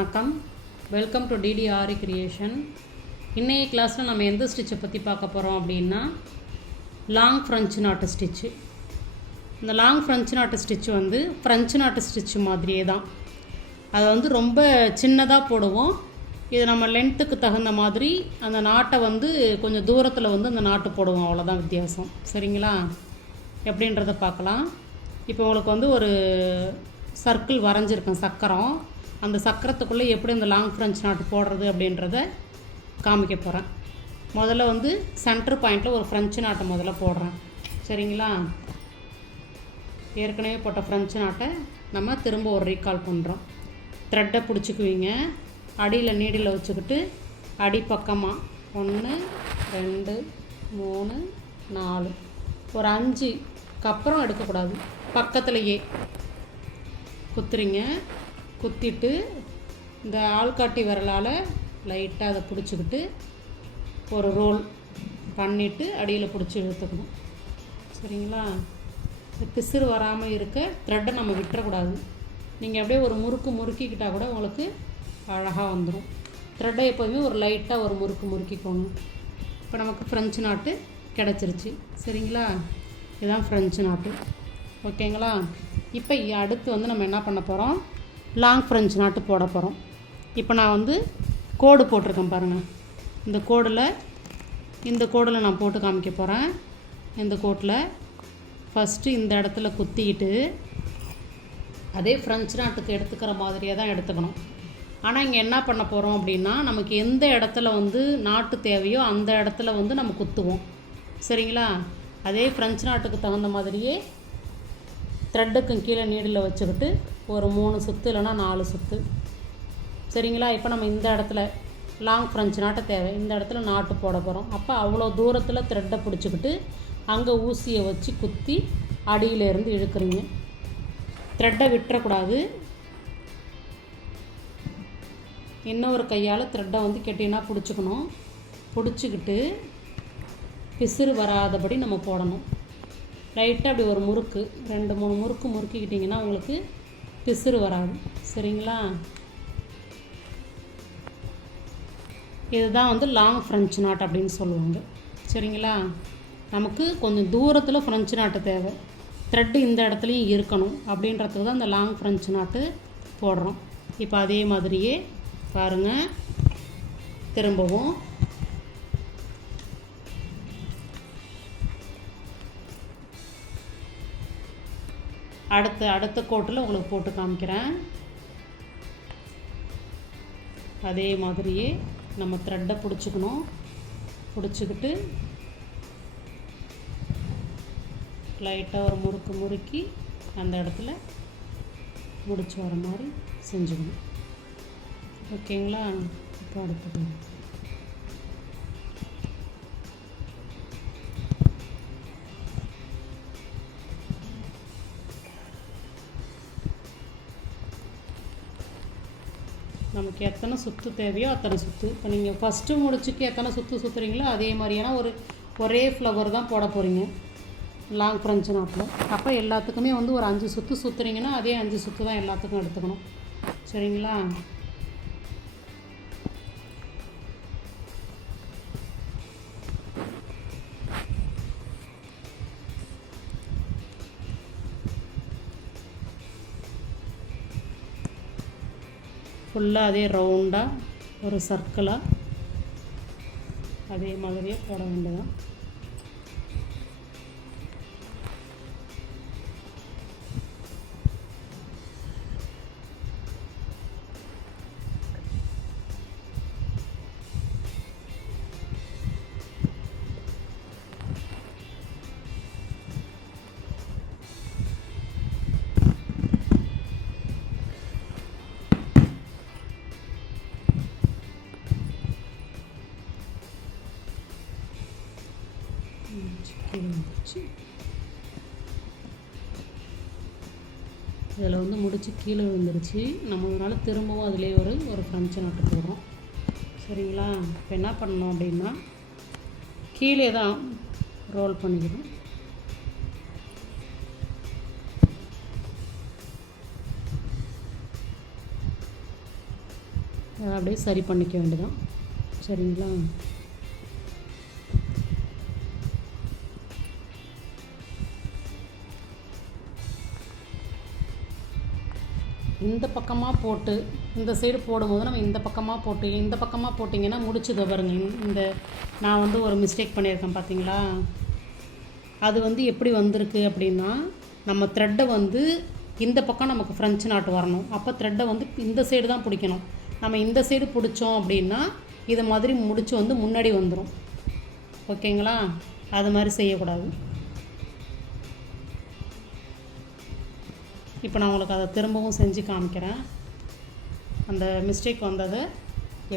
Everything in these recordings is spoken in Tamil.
வணக்கம். வெல்கம் டு டிடிஆரி கிரியேஷன். இன்றைய கிளாஸில் நம்ம எந்த ஸ்டிச்சை பற்றி பார்க்க போகிறோம் அப்படின்னா லாங் ஃப்ரெஞ்சு நாட்டு ஸ்டிச்சு. இந்த லாங் ஃப்ரெஞ்சு நாட்டு ஸ்டிச்சு வந்து ஃப்ரெஞ்சு நாட்டு ஸ்டிச்சு மாதிரியே தான். அதை வந்து ரொம்ப சின்னதாக போடுவோம். இது நம்ம லென்த்துக்கு தகுந்த மாதிரி அந்த நாட்டை வந்து கொஞ்சம் தூரத்தில் வந்து அந்த நாட்டு போடுவோம், அவ்வளோதான் வித்தியாசம். சரிங்களா? எப்படின்றத பார்க்கலாம். இப்போ உங்களுக்கு வந்து ஒரு சர்க்கிள் வரைஞ்சிருக்கேன், சக்கரம். அந்த சக்கரத்துக்குள்ளே எப்படி இந்த லாங் ஃப்ரெஞ்ச் நாட்டு போடுறது அப்படின்றத காமிக்க போகிறேன். முதல்ல வந்து சென்டர் பாயிண்டில் ஒரு ஃப்ரெஞ்சு நாட்டை முதல்ல போடுறேன். சரிங்களா? ஏற்கனவே போட்ட ஃப்ரெஞ்சு நாட்டை நம்ம திரும்ப ஒரு ரீகால் பண்ணுறோம். த்ரெட்டை பிடிச்சிக்குவீங்க, அடியில் நீடில் வச்சுக்கிட்டு அடிப்பக்கமாக 1 2 3 4 ஒரு 5க்கு அப்புறம் எடுக்கக்கூடாது, பக்கத்துலேயே குத்துறீங்க. குத்திட்டு இந்த ஆள்காட்டி விரலால் லைட்டாக அதை பிடிச்சிக்கிட்டு ஒரு ரோல் பண்ணிவிட்டு அடியில் பிடிச்சி இழுத்துக்கணும். சரிங்களா? பிசுறு வராமல் இருக்க த்ரெட்டை நம்ம விட்டுறக்கூடாது. நீங்கள் அப்படியே ஒரு முறுக்கிக்கிட்டால் கூட உங்களுக்கு அழகாக வந்துடும். த்ரெட்டை எப்போதுமே ஒரு லைட்டாக ஒரு முறுக்கிக்கோங்க. இப்போ நமக்கு ஃப்ரெஞ்சு நாட்டு கிடச்சிருச்சு. சரிங்களா? இதுதான் ஃப்ரெஞ்சு நாட்டு. ஓகேங்களா? இப்போ அடுத்து வந்து நம்ம என்ன பண்ண போகிறோம், லாங் ஃப்ரெஞ்சு நாட்டு போட போகிறோம். இப்போ நான் வந்து கோடு போட்டிருக்கேன் பாருங்கள். இந்த கோடில் நான் போட்டு காமிக்க போகிறேன். இந்த கோட்டில் ஃபஸ்ட்டு இந்த இடத்துல குத்திக்கிட்டு அதே ஃப்ரெஞ்சு நாட்டுக்கு எடுத்துக்கிற மாதிரியே தான் எடுத்துக்கணும். ஆனால் இங்கே என்ன பண்ண போகிறோம் அப்படின்னா, நமக்கு எந்த இடத்துல வந்து நாட்டு தேவையோ அந்த இடத்துல வந்து நம்ம குத்துவோம். சரிங்களா? அதே ஃப்ரெஞ்சு நாட்டுக்கு தகுந்த மாதிரியே த்ரெட்டுக்கும் கீழே நீடில் வச்சுக்கிட்டு ஒரு 3 சுற்று இல்லைன்னா 4 சுற்று. சரிங்களா? இப்போ நம்ம இந்த இடத்துல லாங் ஃப்ரெஞ்சு நாட்டை தேவை, இந்த இடத்துல நாட்டு போட போகிறோம். அப்போ அவ்வளோ தூரத்தில் த்ரெட்டை பிடிச்சிக்கிட்டு அங்கே ஊசியை வச்சு குத்தி அடியிலேருந்து இழுக்கிறீங்க. த்ரெட்டை விட்டுறக்கூடாது. இன்னொரு கையால் த்ரெட்டை வந்து கெட்டினா பிடிச்சிக்கணும். பிடிச்சிக்கிட்டு பிசுறு வராதபடி நம்ம போடணும். லைட்டாக அப்படி ஒரு முறுக்கு 2-3 முறுக்கு முறுக்கிக்கிட்டிங்கன்னா உங்களுக்கு பிசுறு வராது. சரிங்களா? இதுதான் வந்து லாங் ஃப்ரெஞ்சு நாட் அப்படின்னு சொல்லுவாங்க. சரிங்களா? நமக்கு கொஞ்சம் தூரத்தில் ஃப்ரெஞ்சு நாட்டு தேவை, த்ரெட்டு இந்த இடத்துலையும் இருக்கணும் அப்படின்றதுக்கு தான் இந்த லாங் ஃப்ரெஞ்சு நாட்டு போடுறோம். இப்போ அதே மாதிரியே பாருங்கள், திரும்பவும் அடுத்த கோட்டில் உங்களுக்கு போட்டு காமிக்கிறேன். அதே மாதிரியே நம்ம த்ரெட்டை பிடிச்சிக்கணும். பிடிச்சிக்கிட்டு லைட்டாக ஒரு முறுக்கி அந்த இடத்துல முடிச்சு வர மாதிரி செஞ்சுக்கணும். ஓகேங்களா? இப்போ அடுத்தது நமக்கு எத்தனை சுற்று தேவையோ அத்தனை சுற்று. இப்போ நீங்கள் ஃபஸ்ட்டு முடிச்சுக்கு எத்தனை சுற்றுறீங்களோ அதே மாதிரியான ஒரே ஃப்ளவர் தான் போட போகிறீங்க லாங் ஃப்ரெஞ்சு நாட்டில். அப்போ எல்லாத்துக்குமே வந்து ஒரு 5 சுற்று சுற்றுறீங்கன்னா அதே 5 சுற்று தான் எல்லாத்துக்கும் எடுத்துக்கணும். சரிங்களா? ஃபுல்லாக அதே ரவுண்டாக ஒரு சர்க்கிளாக அதே மாதிரியே போட வேண்டியதான். இதில் வந்து முடிச்சு கீழே விழுந்துருச்சு. நம்ம அதனால் திரும்பவும் அதிலே ஒரு ஃப்ரெஞ்சு நாட்டு போடுறோம். சரிங்களா? இப்போ என்ன பண்ணணும் அப்படின்னா, கீழே தான் ரோல் பண்ணிக்கணும். அப்படியே சரி பண்ணிக்க வேண்டியதான். சரிங்களா? இந்த பக்கமாக போட்டு இந்த சைடு போடும்போது நம்ம இந்த பக்கமாக போட்டிங்கன்னா முடிச்சுதை பாருங்க. இந்த நான் வந்து ஒரு மிஸ்டேக் பண்ணியிருக்கேன் பார்த்தீங்களா? அது வந்து எப்படி வந்திருக்கு அப்படின்னா, நம்ம த்ரெட்டை வந்து இந்த பக்கம் நமக்கு ஃப்ரெஞ்சு நாட்டு வரணும். அப்போ த்ரெட்டை வந்து இந்த சைடு தான் பிடிக்கணும். நம்ம இந்த சைடு பிடிச்சோம் அப்படின்னா இதை மாதிரி முடிச்சு வந்து முன்னாடி வந்துடும். ஓகேங்களா? அது மாதிரி செய்யக்கூடாது. இப்போ நான் உங்களுக்கு அதை திரும்பவும் செஞ்சு காமிக்கிறேன். அந்த மிஸ்டேக் வந்ததை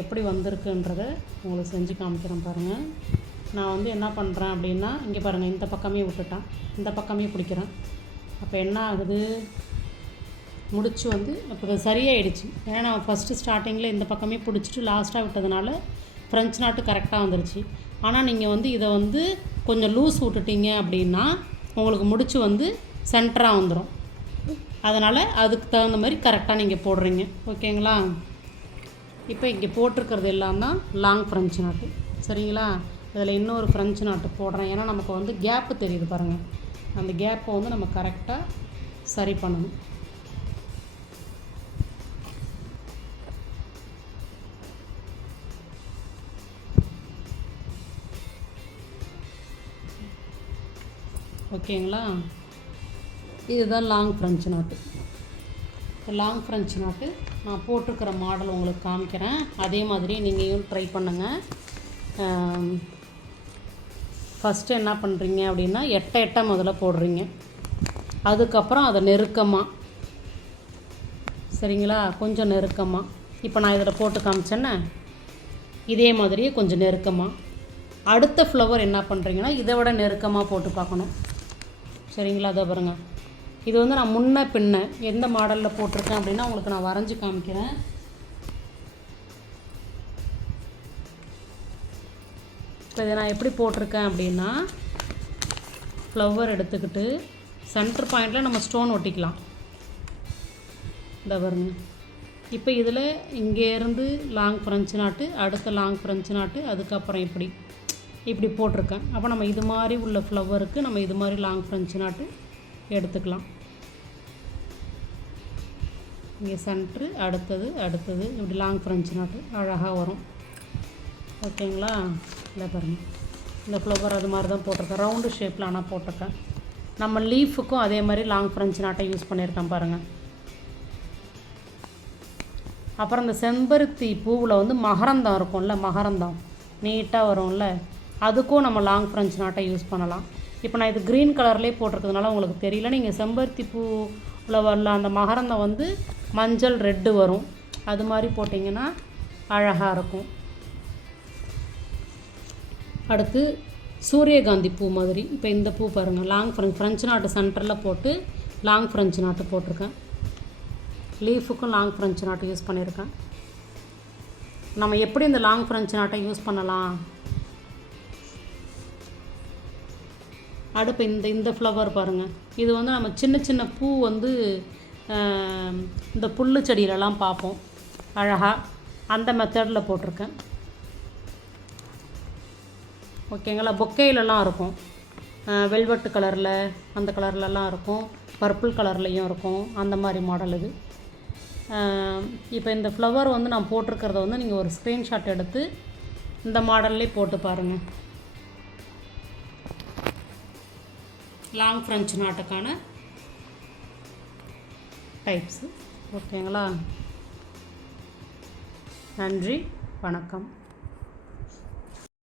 எப்படி வந்திருக்குன்றதை உங்களுக்கு செஞ்சு காமிக்கிறேன் பாருங்கள். நான் வந்து என்ன பண்ணுறேன் அப்படின்னா, இங்கே பாருங்கள், இந்த பக்கமே விட்டுட்டேன், இந்த பக்கமே பிடிக்கிறேன். அப்போ என்ன ஆகுது, முடிச்சு வந்து இப்போ அது சரியாயிடுச்சு. ஏன்னா நான் ஃபஸ்ட்டு ஸ்டார்டிங்கில் இந்த பக்கமே பிடிச்சிட்டு லாஸ்ட்டாக விட்டதுனால ஃப்ரெஞ்ச் நாட்டு கரெக்டாக வந்துருச்சு. ஆனால் நீங்கள் வந்து இதை வந்து கொஞ்சம் லூஸ் விட்டுட்டீங்க அப்படின்னா உங்களுக்கு முடிச்சு வந்து சென்டராக வந்துடும். அதனால் அதுக்கு தகுந்த மாதிரி கரெக்டாக நீங்கள் போடுறீங்க. ஓகேங்களா? இப்போ இங்கே போட்டிருக்கிறது எல்லாம் தான் லாங் ஃப்ரெஞ்ச் நாட்டு. சரிங்களா? இதில் இன்னொரு ஃப்ரெஞ்ச் நாட்டு போடுறேன். ஏன்னா நமக்கு வந்து கேப்பு தெரியுது பாருங்கள். அந்த கேப்பை வந்து நம்ம கரெக்டாக சரி பண்ணணும். ஓகேங்களா? இதுதான் லாங் ஃப்ரெஞ்ச் நாட்டு. லாங் ஃப்ரெஞ்ச் நாட்டு நான் போட்டிருக்கிற மாடல் உங்களுக்கு காமிக்கிறேன். அதே மாதிரி நீங்களும் ட்ரை பண்ணுங்கள். ஃபஸ்ட்டு என்ன பண்ணுறீங்க அப்படின்னா, எட்டை முதல்ல போடுறீங்க. அதுக்கப்புறம் அதை நெருக்கமாக, சரிங்களா, கொஞ்சம் நெருக்கமாக. இப்போ நான் இதில் போட்டு காமிச்சேன்னே இதே மாதிரியே கொஞ்சம் நெருக்கமாக. அடுத்த ஃப்ளவர் என்ன பண்ணுறீங்கன்னா இதை விட நெருக்கமாக போட்டு பார்க்கணும். சரிங்களா? அதை பாருங்கள். இது வந்து நான் முன்ன பின்ன எந்த மாடலில் போட்டிருக்கேன் அப்படின்னா உங்களுக்கு நான் வரைஞ்சி காமிக்கிறேன். இப்போ இதை நான் எப்படி போட்டிருக்கேன் அப்படின்னா, ஃப்ளவர் எடுத்துக்கிட்டு சென்டர் பாயிண்டில் நம்ம ஸ்டோன் ஒட்டிக்கலாம். இந்த பாருங்க. இப்போ இதில் இங்கேருந்து லாங் ஃப்ரெஞ்ச் நாட்டு, அடுத்த லாங் ஃப்ரெஞ்ச் நாட்டு, அதுக்கப்புறம் இப்படி போட்டிருக்கேன். அப்போ நம்ம இது மாதிரி உள்ள ஃப்ளவருக்கு நம்ம இது மாதிரி லாங் ஃப்ரெஞ்ச் நாட்டு எடுத்துக்கலாம். இங்கே சென்ட்ரு, அடுத்தது இப்படி லாங் ஃப்ரெஞ்ச் நாட்டு அழகாக வரும். ஓகேங்களா? இல்லை பாருங்கள், இந்த ஃப்ளவர் அது மாதிரி தான் போட்டிருக்கேன். ரவுண்டு ஷேப்பில் ஆனால் போட்டிருக்கேன். நம்ம லீஃபுக்கும் அதே மாதிரி லாங் ஃப்ரெஞ்ச் நாட்டை யூஸ் பண்ணியிருக்கேன் பாருங்கள். அப்புறம் இந்த செம்பருத்தி பூவில் வந்து மகரந்தம் இருக்கும்ல, மகரந்தம் நீட்டாக வரும்ல, அதுக்கும் நம்ம லாங் ஃப்ரெஞ்ச் நாட்டை யூஸ் பண்ணலாம். இப்போ நான் இது க்ரீன் கலர்லேயே போட்டிருக்கிறதுனால உங்களுக்கு தெரியல. நீங்கள் செம்பருத்தி பூவில் வரல அந்த மகரந்தம் வந்து மஞ்சள் ரெட்டு வரும், அது மாதிரி போட்டிங்கன்னா அழகாக இருக்கும். அடுத்து சூரியகாந்தி பூ மாதிரி. இப்போ இந்த பூ பாருங்கள், லாங் ஃப்ரெஞ்ச் நாட்டு சென்டரில் போட்டு லாங் ஃப்ரெஞ்ச் நாட்டு போட்டிருக்கேன். லீஃபுக்கும் லாங் ஃப்ரெஞ்ச் நாட்டு யூஸ் பண்ணியிருக்கேன். நம்ம எப்படி இந்த லாங் ஃப்ரெஞ்ச் நாட்டை யூஸ் பண்ணலாம், அடுப்பு இந்த ஃப்ளவர் பாருங்கள். இது வந்து நம்ம சின்ன சின்ன பூ வந்து இந்த புல்லு செடியிலலாம் பார்ப்போம் அழகாக, அந்த மெத்தடில் போட்டிருக்கேன். ஓகேங்களா? பொக்கேலலாம் இருக்கும், வெல்வெட்டு கலரில் அந்த கலர்லலாம் இருக்கும், பர்பிள் கலர்லேயும் இருக்கும், அந்த மாதிரி மாடல் இது. இப்போ இந்த ஃப்ளவர் வந்து நான் போட்டிருக்கிறத வந்து நீங்கள் ஒரு ஸ்க்ரீன்ஷாட் எடுத்து இந்த மாடல்லே போட்டு பாருங்கள். லாங் ஃப்ரெஞ்ச் நாட்டுக்கான டைப்ஸு. ஓகேங்களா? நன்றி, வணக்கம்.